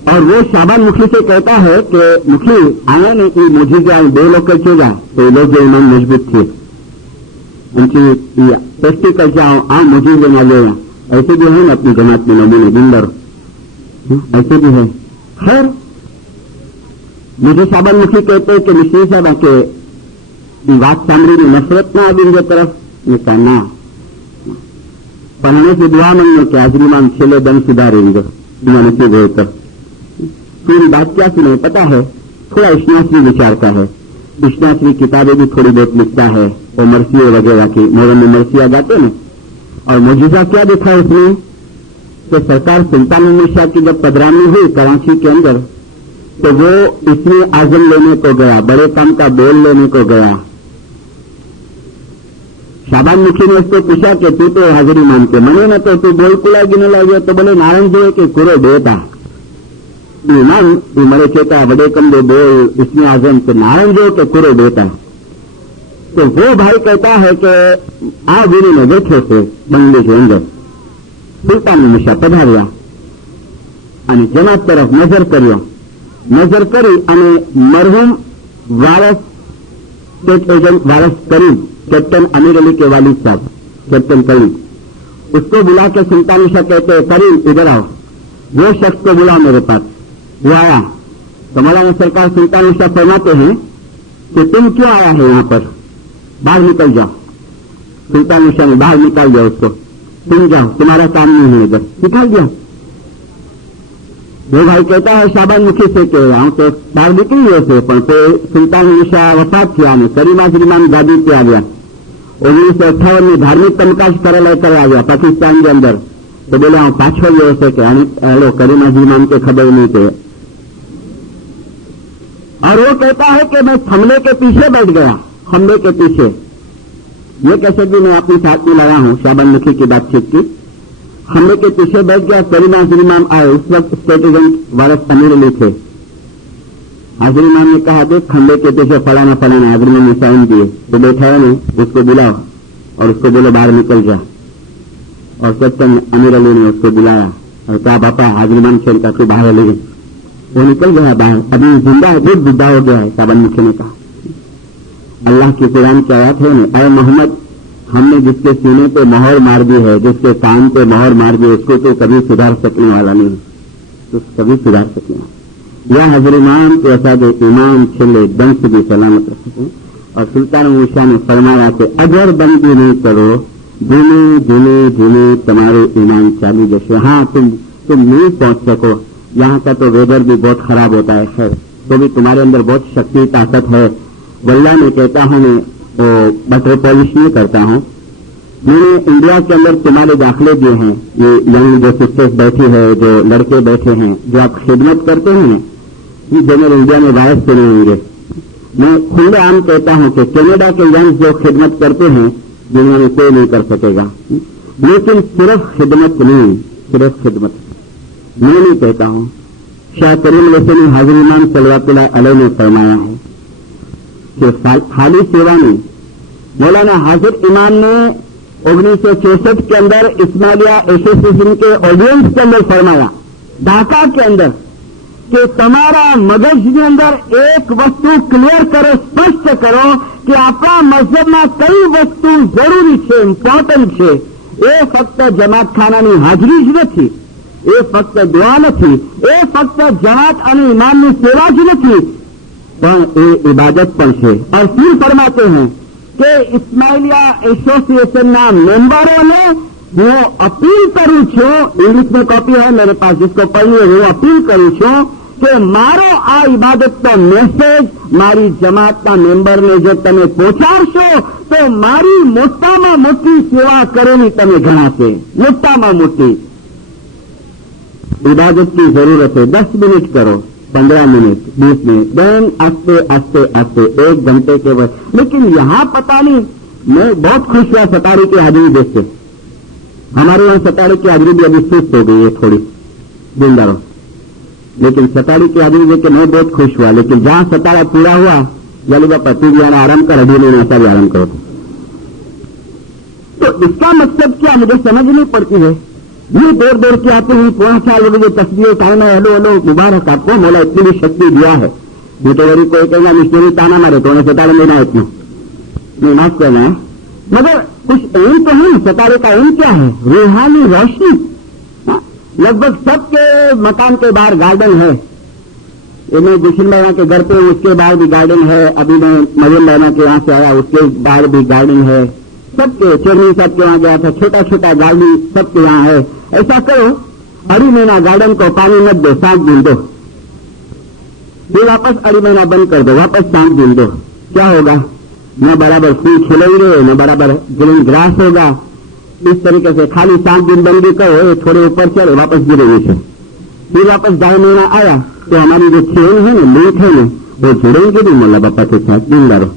और वो शाबान मुखी से कहता है कि मुखी आया ने कि मोजीजा दो लोग चेगा तो लोग जो इमाम मजबूत थे उनकी टेस्टी कर जाओ आ मोजीजे ना ले, ऐसे भी है ना अपनी जमात में नमूने बिंदर, ऐसे भी है। खैर मुझे शाबान मुखी कहते हैं कि मिश्री साहब के बात सामरी में नफरत ना आदि इनके तरफ ने कहा ना, पढ़ने से दुआ मांगने के हाजिर इमाम छेले दम सुधारेंगे नसीब हो तो। पूरी बात क्या सुने पता है? थोड़ा इश्नाश्री विचार का है, इश्नाश्री किताबें भी थोड़ी बहुत लिखता है, वो मरसिया वगैरह की मोहरम में मरसिया गाते ना। और मुजीजा क्या देखा उसने कि सरकार सुल्तान निशा की जब पधरानी हुई कराची के अंदर तो वो इसमें आजम लेने को गया, बड़े काम का बोल लेने को गया। शाबान मुखी ने उसको पूछा कि तू तो हाजिर इमाम के मने न तो तू बोल कुला गिने लागे, तो बोले नारायण जो कि कुरो बेटा इमाम मरे कहता बड़े कम दो बोल इसमें आजम के नारायण जो के कुरो बेटा। तो वो भाई कहता है कि आ वीरी ने बैठे थे बंगले के अंदर, सुल्तान निशा पधार्या અને જમાત તરફ નજર કરી અને મરહूम वारस स्टेट एजेंट वारस करीम कैप्टन अमीर अली के वालिद साहब कैप्टन करीम, उसको बुला के सुल्तान निशा कहते हैं करीम इधर आओ। वो शख्स को बुला मेरे पास, वो आया तो मौलाना सरकार सुल्तान निशा फरमाते हैं कि तुम क्यों आया है यहाँ पर, बाहर निकल जाओ। सुल्तान निशा ने बाहर निकाल दिया उसको, तुम जाओ तुम्हारा काम नहीं है इधर, निकाल दिया। वो भाई कहता है शाबान मुखी से કે હું તો બહાર નીકળી ગયો છે, પણ તે સુલ્તાન નિશા વફાત થયા અને કરીમ હાજર ઇમામ ગાદી पे આવ્યા। 1958 में धार्मिक तमकाश करेला આવ્યા पाकिस्तान के अंदर, तो बोले હું પાછો ગયો છે કે हेलो करीम हाजर इमाम के खबर नहीं थे। और वो कहता है कि मैं हमले के पीछे बैठ गया, हमले के पीछे। ये कैसे भी मैं अपने साथ में लाया हूं शाबान मुखी की बातचीत की। حملے کے پیچھے بیٹھ گیا. سلیم حاضر امام آئے. اس وقت اسٹیٹ ایجنٹ وارث امیر علی تھے. حاضر امام نے کہا دیکھ حملے کے پیچھے فلانا فلانا. حاضر امام نے سائن دیے. تو بیٹھا ہے نا اس کو بلاؤ اور اس کو بولو باہر نکل جا. اور کیپٹن امیر علی نے اس کو بلایا اور کہا باپا حاضر امام سے کا تو باہر لے گئے. وہ نکل گیا باہر. ابھی زندہ ہے, بہت بڈھا ہو گیا ہے. صاحب مکھی نے کہا اللہ کی قرآن کی آیات ہے نا, اے محمد ہم نے جس کے سینے پہ مہر مار دی ہے, جس کے کان پہ مہر مار دی, اس کو تو کبھی سدھار سکنے والا نہیں, تو کبھی سدھار سکنے والا. یا حضر امام تو ایسا جو ایمان چھلے دم سے بھی سلامت رکھ سکیں. اور سلطان موسیٰ نے فرمایا کہ اگر بندی نہیں کرو دھیمے دھیمے دھیمے تمہارے ایمان چالی جیسے. ہاں تم نہیں پہنچ سکو یہاں کا, تو ویدر بھی بہت خراب ہوتا ہے. خیر تو بھی تمہارے اندر بہت شکتی طاقت ہے. واللہ میں کہتا ہوں میں بٹر پالش نہیں کرتا ہوں. میں نے انڈیا کے اندر تمہارے داخلے دیے ہیں. یہ ینگ جو سسٹرس بیٹھی ہے, جو لڑکے بیٹھے ہیں, جو آپ خدمت کرتے ہیں, یہ جنرل انڈیا میں باعث سے نہیں ہوں گے. میں کھلے عام کہتا ہوں کہ کینیڈا کے ینگ جو خدمت کرتے ہیں دنیا میں کوئی نہیں کر سکے گا. لیکن صرف خدمت نہیں, صرف خدمت میں نہیں کہتا ہوں. شاہ کریم حسین حاضر امام صلوات اللہ علیہ نے فرمایا ہے کہ خالی سیوا نہیں. مولانا حاضر امام نے 1966 کے اندر اسماعیلیہ ایسوسیشن کے آڈینس کے اندر فرمایا ڈھاکہ کے اندر کہ تمہارا مغز کے اندر ایک وستو کلیئر کرو, સ્પષ્ટ کرو کہ આપણા મઝહબમાં કઈ વસ્તુ જરૂરી છે, ઇમ્પોર્ટન્ટ છે. એ ફક્ત જમાતખાનાની હાજરી જ નથી, એ ફક્ત દુઆ નથી, એ ફક્ત જમાત અને ઇમામની સેવા જ નથી, પણ એ ઇબાદત પણ છે. और फिर फरमाते हैं कि इस्माइलिया एसोसिएशनના મેમ્બરોને હું અપીલ કરું છું, इंग्लिश में कॉपी है मेरे पास जिसको पढ़िए, હું अपील करूं છું કે મારો આ ઇબાદતનો મેસેજ મારી જમાતના મેમ્બરને જો તમે પહોંચાડશો તો મારી મોટામાં મોટી સેવા કરેલી તમે ગણાશે. મોટામાં મોટી इबादत की जरूरत है. 10 मिनट करो, 15 मिनट, 20 मिनट, देन आस्ते आस्ते आस्ते 1 घंटे के बाद. लेकिन यहां पता नहीं, मैं बहुत खुश हुआ सतारी की हाजिरी देख के. हमारे यहां सतारी की हाजिरी भी अभी सुस्त हो गई है थोड़ी जिंदा रहो, लेकिन सतारी की हाजिरी देख के मैं बहुत खुश हुआ. लेकिन जहां सतारा पूरा हुआ यानी बापा तू भी आना आराम कर, अभी नहीं ऐसा भी आराम करो. तो इसका मतलब क्या मुझे समझ नहीं पड़ती है. ये दूर दूर के आते हैं 4:15 बजे तस्वीर टाइम है, हेलो हेलो मुबारक आपको, मोला इतनी भी शक्ति दिया है. ये तो वही कोई कहेगा मिशनरी ताना मारे तो उन्हें सतारे लेना है इतना नहीं, माफ करना है. मगर कुछ एम तो है, सतारे का एम क्या है? रूहानी रोशनी. लगभग सबके मकान के बाहर गार्डन है. मैं गुलशन भाई के घर पे हूं, उसके बाहर भी गार्डन है. अभी मैं मरियम बहना के यहाँ से आया, उसके बाहर भी गार्डन है. सबके चेयरमैन साहब के वहां गया था, छोटा छोटा गार्डन सबके यहाँ है. ऐसा करो, अड़ी महीना गार्डन को पानी मत दो, 7 दिन दो, फिर वापस अड़ी महीना बंद कर दो, वापस 7 दिन दो. क्या होगा? न बराबर फूल खिलेंगे, न बराबर ग्रीन ग्रास होगा. इस तरीके से खाली 7 दिन बंदी करो, थोड़े ऊपर चले वापस गिरे नीचे. फिर वापस 2 महीना आया तो हमारी जो चेन है ना, लिंक है ना, वो जुड़ेंगे भी मोला बापा के साथ जिंदा रहो.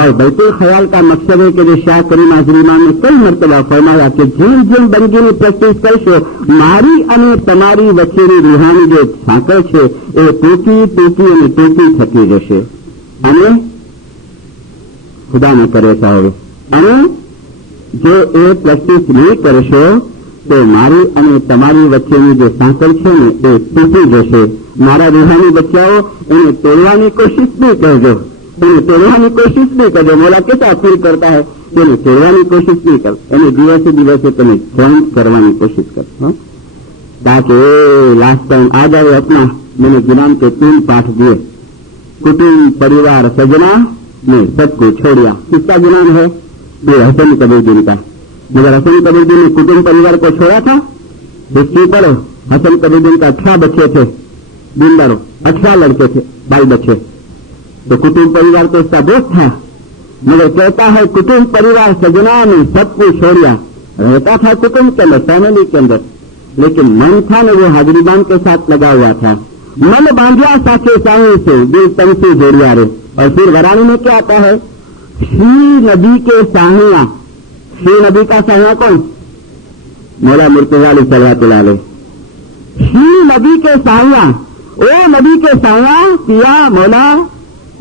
और बैतुल ख्याल का मकसद है कि जो शाह करीम हाजिर इमाम ने कई मरतबा फरमाया कि જેમ જેમ બંદગીની પ્રેક્ટિસ કરશો મારી અને તમારી વચ્ચેની રૂહાની જે સાંકળ છે એ તૂટી તૂટી અને તૂટી થતી જશે. અને ખુદા ન કરે ऐसा होवे. અને જો એ પ્રેક્ટિસ નહીં કરશો તો મારી અને તમારી વચ્ચેની જે સાંકળ છે ને એ તૂટી જશે. મારા રૂહાની બચ્ચાઓ એને તોડવાની કોશિશ નહીં કરજો, એને તોડવાની કોશિશ નહીં કરજો. મોલા कैसा अपील करता है कि એને તોડવાની કોશિશ નહીં કરો, એને દિવસે દિવસે તમે જોઈન્ટ કરવાની कोशिश करो. ताकि लास्ट टाइम आ जाए अपना. मैंने गुलाम के 3 पाठ दिए, कुटुंब परिवार सजना ने सबको छोड़िया. किसका गुलाम है? ये हसन कबीरदीन का. मगर हसन कबीरदीन ने कुटुंब परिवार को छोड़ा था. हिस्ट्री पढ़ो, हसन कबीरदीन का 18 बच्चे थे, जिंदा 18 लड़के थे, बाल बच्चे. तो कुटुंब परिवार तो इसका दोस्त था, मगर कहता है कुटुंब परिवार सजना ने सबको छोड़िया. रहता था कुटुंब के अंदर, फैमिली के अंदर, लेकिन मन था न वो हाजिर इमाम के साथ लगा हुआ था. मन बांधिया साथे साही से दिल तन से जोड़िया रे. और फिर वरानी में क्या आता है? श्री नबी के साहिया. श्री नबी का साहिया कौन? مولا مرتضی علیہ صلوات علیہ ہی نبی کے سایہ او نبی کے سایہ کیا مولا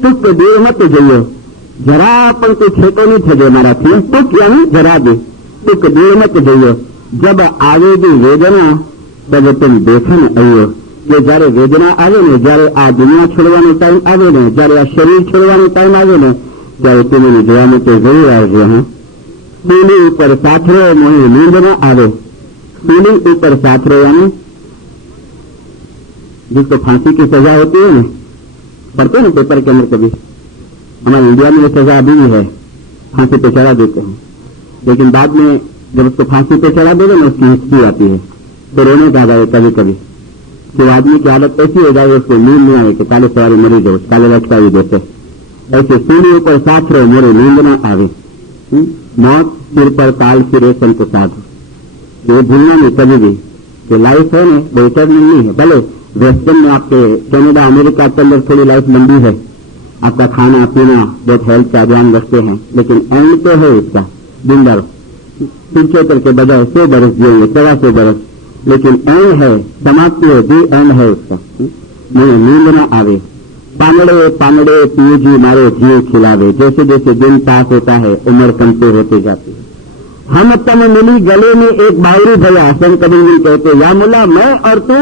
تک دیر مت جائیو ذرا પણ કોઈ છેટો નહીં થજો મારાથી તુક યાની જરા દે તુક દૂર મત જઈયો જબ આવેગી વેદના તબ तुम देखन आइयो કે જયારે વેદના આવે ને જયારે આ દુનિયા છોડવાનો ટાઈમ આવે ને જયારે આ શરીર છોડવાનો ટાઈમ આવે ને ત્યારે તમે જોવા માટે જરૂર આવજો. હા सूली ऊपर साथरो मोही नींद न आवे. सूली ऊपर साथरो यानी जिसको फांसी की सजा होती है ना, पढ़ते हैं पेपर के अंदर कभी, हमारे इंडिया में ये सजा अभी भी है, फांसी पे चढ़ा देते हैं. लेकिन बाद में जब उसको फांसी पे चढ़ा देगा ना उसकी हिस्ट्री आती है तो रोने का जाए कभी कभी कि आदमी की हालत ऐसी हो जाए उसको नींद नहीं आए कि काले सवारी मरी जाओ काले लटकाई देते. ऐसे सूली ऊपर साथरो मोरे नींद न आवे. मौत सिर पर ताल फिरे संत साधु. ये भूलना नहीं कभी भी कि लाइफ है ना बेहतर नहीं है. भले वेस्टर्न में आपके कनाडा अमेरिका के अंदर थोड़ी लाइफ लंबी है, आपका खाना पीना बहुत हेल्थ का ध्यान रखते हैं, लेकिन एंड तो है इसका दिन भर 75 के बजाय 100 बरस जिएंगे 125 बरस, लेकिन एंड है समाप्ति है दी एंड है उसका. मुझे नींद न आवे. पानड़े पानड़े पिए जी मारे जीव खिलावे. जैसे जैसे दिन पास होता है उम्र कमजोर होती जाती है. हम तम मिली गले में एक बावरी भैया. संत कबीर जी कहते या मुला मैं और तू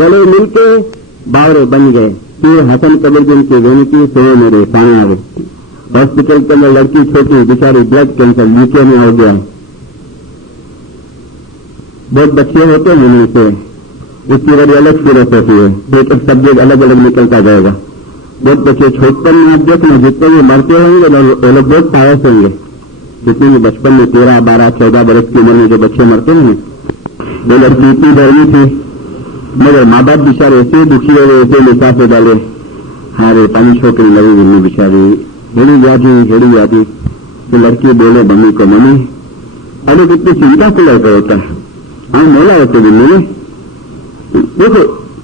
गले मिलके बावरे बन गए. फिर हसन कबीर जी की विनती सुनो मेरे पानी आवे. हॉस्पिटल के अंदर लड़की छोटी बेचारी ब्लड कैंसर यूके में हो गया. बहुत बच्चे होते हैं उनसे, उसकी बड़ी अलग सीरत होती है, एक एक सब्जेक्ट अलग अलग निकलता जाएगा. बहुत बच्चे छोटपन में आप देखना जितने भी मरते होंगे वो लोग बहुत पायस होंगे. जितने भी बचपन में 13, 12, 14 बरस की उम्र में जो बच्चे मरते हैं वो लड़की इतनी गर्मी थी, मगर माँ बाप बिचारे ऐसे दुखी हो गए, ऐसे लिफाफे डाले. हारे पानी छोकरी लगी गिरनी बिचारी हेड़ी व्याधि तो लड़की बोले मम्मी को मम्मी. अरे कितनी चिंता को लड़का होता है. हाँ मोला होते भी मिले. देखो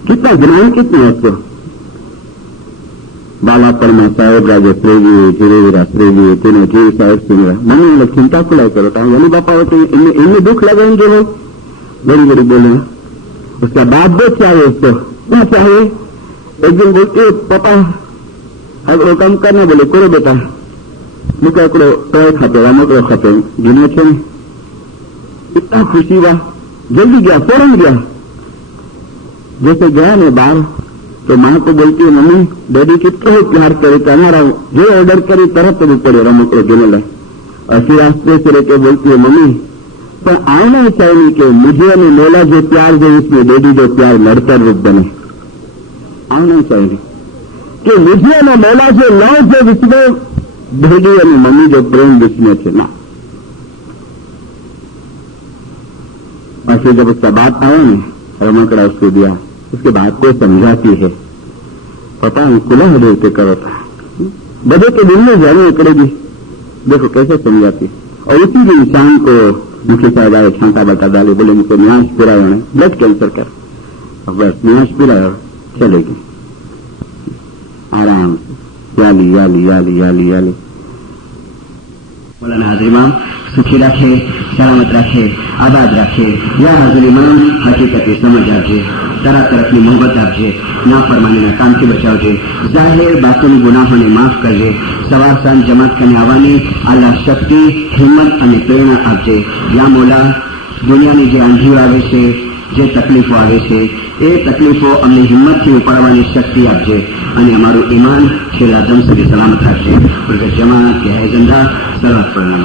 कितना ज्ञान कितना है उसको. બાલાપણમાં સાહેબ રાજે શ્રેજીએ જીરેવીરા શ્રેજીએ તેને જીવ સાહેબ સુનેરા. મને એટલે ચિંતા ખુલાઈ करो तो वली बापा होते इनमें दुख लगाएंगे लोग. बड़ी बड़ी बोले. उसका बाप बहुत चाहिए उसको. क्या चाहिए? एक दिन बोलते पापा अब वो काम करना. बोले करो बेटा. मुका करो टॉय खाते रमकड़ो खाते गिने छे. इतना खुशी हुआ. जल्दी गया फौरन गया. जैसे गया ने बाहर तो माँ को बोलती है मम्मी डैडी कितना प्यार करे हमारा जो ऑर्डर करे तरह भी पड़े रमकड़ो गिने ला. और फिर आस्ते से लेके बोलती है मम्मी पर आना चाहिए कि मुझे ने मोला जो प्यार दे उसमें डैडी जो प्यार लड़कर रूप बने. आना चाहिए कि मुझे ने मोला जो लव से विस्मे डैडी और मम्मी जो प्रेम विस्मे थे ना. और फिर जब उसका बात आया ना रमकड़ा उसको दिया. उसके बाद को समझाती है पता नहीं कुला हृदय के करो था बड़े के दिन में जाने करेगी. देखो कैसे समझाती. और उसी भी इंसान को मुख्य साहब आए छांटा बटा डाले. बोले मुझको न्यास पिराया है ब्लड कैंसर कर. अब बस न्यास पिराया चलेगी आराम से. याली याली याली याली याली. मौलाना हाजिर इमाम सुखी रखे सलामत रखे आबाद रखे. या हाजिर इमाम हकीकत समझ आपजे तरह तरफनी मोहब्बत आपजे. नाफरमानीના કામથી બચાવજે. જાહેર બાતોની ગુનાહોને માફ કરજે. સવાર સાંજ જમાત કરીને આવવાની અલ્લાહ શક્તિ હિંમત અને પ્રેરણા આપજે. યા મોલા દુનિયાની જે આંધીઓ આવે છે જે તકલીફો આવે છે એ તકલીફો અમને હિંમતથી ઉપાડવાની શક્તિ આપજે અને અમારું ઈમાન છેલ્લા દમ સુધી સલામત રાખજે. જમાત કે હૈ જંદા સલામત પ્રણામ.